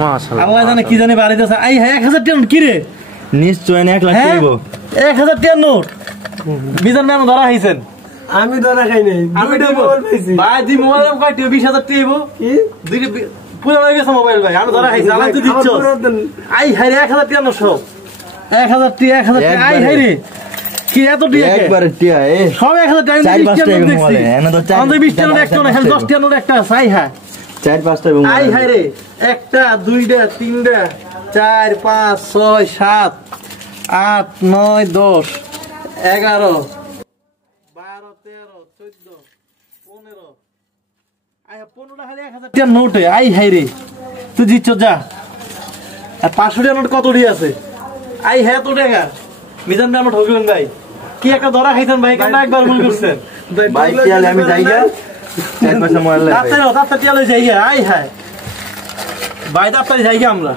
মাশাআল্লাহ আল্লাহ জানে কি জানি বাড়িতে আছে। আই হ্যাঁ 1000 টাকা নোট কি রে? নিশ্চয় 1 লাখ হ্যাঁ? দেব 1000 টাকা নোট বিজন ম্যাম ধরা হইছেন। আমি ধরা খাই নাই, দুইটা মোবাইল পাইছি ভাই দি মোবাইল কয় 20000 টাকা দিব কি দুইটা পুরো হয়ে গেছে মোবাইল ভাই আমি ধরা খাইছি আলাই তো দিচ্ছ। আই হ্যাঁ 1000 টাকা নোট সব 1000 টাকা আই হ্যাঁ রে কি এত টাকা একবারে টিয়া এ সব 1000 টাকা 4-5 টাকা মোবাইল এনে তো 20 টাকা নোট একটা না খালি 10 টাকা নোট একটা আছে। আই হ্যাঁ 4-5 টাকা মোবাইল আই হ্যাঁ রে একটা দুইটা তিনটা 4 5 6 7 8 9 10 11 12 13 14 15 আই 15টা খালি 1000 টাকা নোটে। আই হাই রে তুই দিচ্ছ যা। আর 500 টাকা নোট কত দিয়ে আছে? আই হ্যাঁ তো টাকা মিজান ভাই আমরা ঠকলেন ভাই কি একটা ধরা খাইছেন ভাই কেন একবার মনে করছেন ভাই টিয়ালে আমি যাইগা 4-5 মোবাইল তাড়াতাড়ি টিয়ালে যাইগা। আই হ্যাঁ ভাই তাড়াতাড়ি যাইগা আমরা